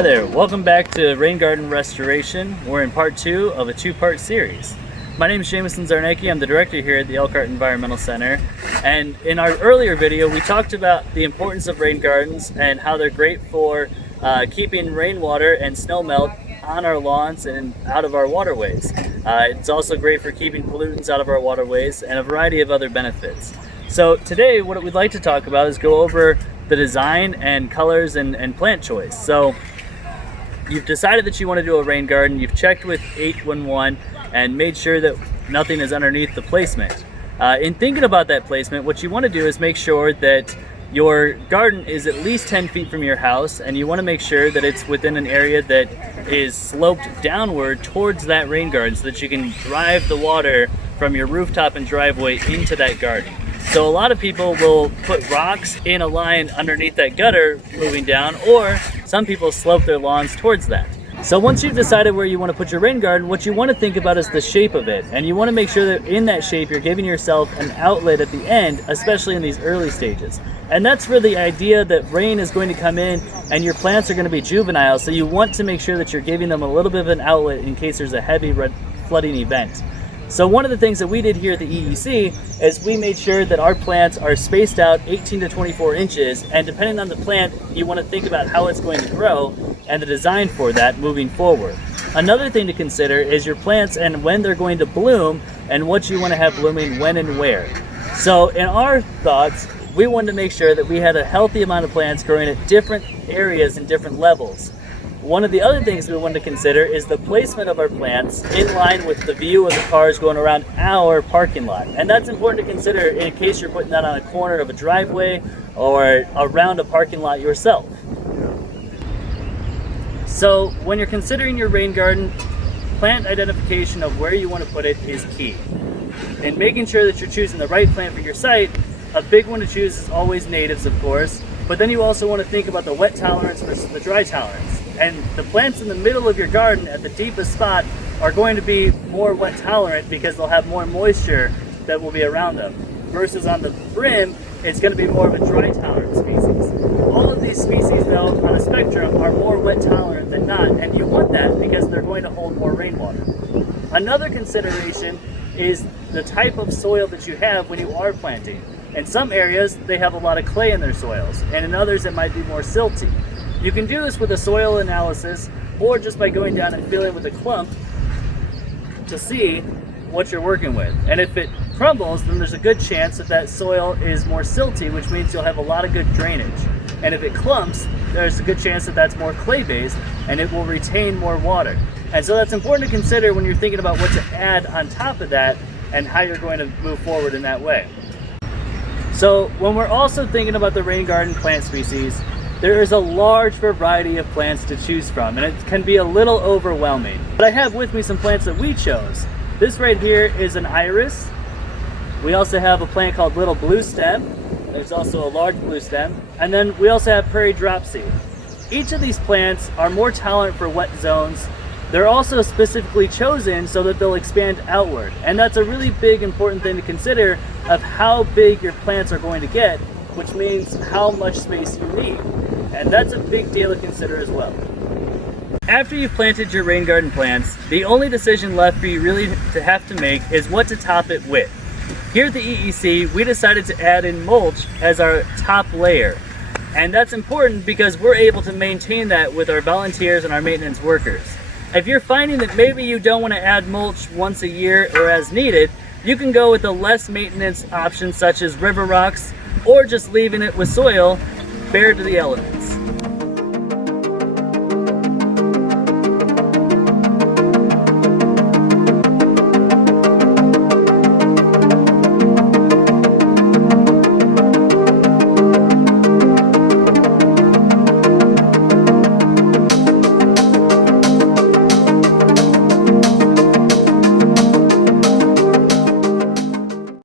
Hi there, welcome back to Rain Garden Restoration. We're in part 2 of a 2-part series. My name is Jamison. I'm the director here at the Elkhart Environmental Center. And in our earlier video, we talked about the importance of rain gardens and how they're great for keeping rainwater and snow melt on our lawns and out of our waterways. It's also great for keeping pollutants out of our waterways and a variety of other benefits. So today, what we'd like to talk about is go over the design and colors and plant choice. So you've decided that you want to do a rain garden, you've checked with 811 and made sure that nothing is underneath the placement. In thinking about that placement, what you want to do is make sure that your garden is at least 10 feet from your house, and you want to make sure that it's within an area that is sloped downward towards that rain garden so that you can drive the water from your rooftop and driveway into that garden. So a lot of people will put rocks in a line underneath that gutter moving down, or some people slope their lawns towards that. So once you've decided where you want to put your rain garden, what you want to think about is the shape of it. And you want to make sure that in that shape you're giving yourself an outlet at the end, especially in these early stages. And that's for the idea that rain is going to come in and your plants are going to be juvenile, so you want to make sure that you're giving them a little bit of an outlet in case there's a heavy flooding event. So one of the things that we did here at the EEC is we made sure that our plants are spaced out 18 to 24 inches, and depending on the plant, you want to think about how it's going to grow and the design for that moving forward. Another thing to consider is your plants and when they're going to bloom and what you want to have blooming when and where. So in our thoughts, we wanted to make sure that we had a healthy amount of plants growing at different areas and different levels. One of the other things we wanted to consider is the placement of our plants in line with the view of the cars going around our parking lot. And that's important to consider in case you're putting that on a corner of a driveway or around a parking lot yourself. So when you're considering your rain garden, plant identification of where you want to put it is key. And making sure that you're choosing the right plant for your site, a big one to choose is always natives, of course, but then you also want to think about the wet tolerance versus the dry tolerance. And the plants in the middle of your garden at the deepest spot are going to be more wet tolerant because they'll have more moisture that will be around them. Versus on the brim, it's going to be more of a dry tolerant species. All of these species, though, on a spectrum are more wet tolerant than not, and you want that because they're going to hold more rainwater. Another consideration is the type of soil that you have when you are planting. In some areas, they have a lot of clay in their soils, and in others it might be more silty. You can do this with a soil analysis or just by going down and feeling with a clump to see what you're working with. And if it crumbles, then there's a good chance that that soil is more silty, which means you'll have a lot of good drainage. And if it clumps, there's a good chance that that's more clay-based and it will retain more water. And so that's important to consider when you're thinking about what to add on top of that and how you're going to move forward in that way. So when we're also thinking about the rain garden plant species, there is a large variety of plants to choose from, and it can be a little overwhelming. But I have with me some plants that we chose. This right here is an iris. We also have a plant called little blue stem. There's also a large blue stem. And then we also have prairie dropsy. Each of these plants are more tolerant for wet zones. They're also specifically chosen so that they'll expand outward. And that's a really big important thing to consider of how big your plants are going to get, which means how much space you need. And that's a big deal to consider as well. After you've planted your rain garden plants, the only decision left for you really to have to make is what to top it with. Here at the EEC, we decided to add in mulch as our top layer. And that's important because we're able to maintain that with our volunteers and our maintenance workers. If you're finding that maybe you don't want to add mulch once a year or as needed, you can go with a less maintenance option such as river rocks, or just leaving it with soil bare to the elements.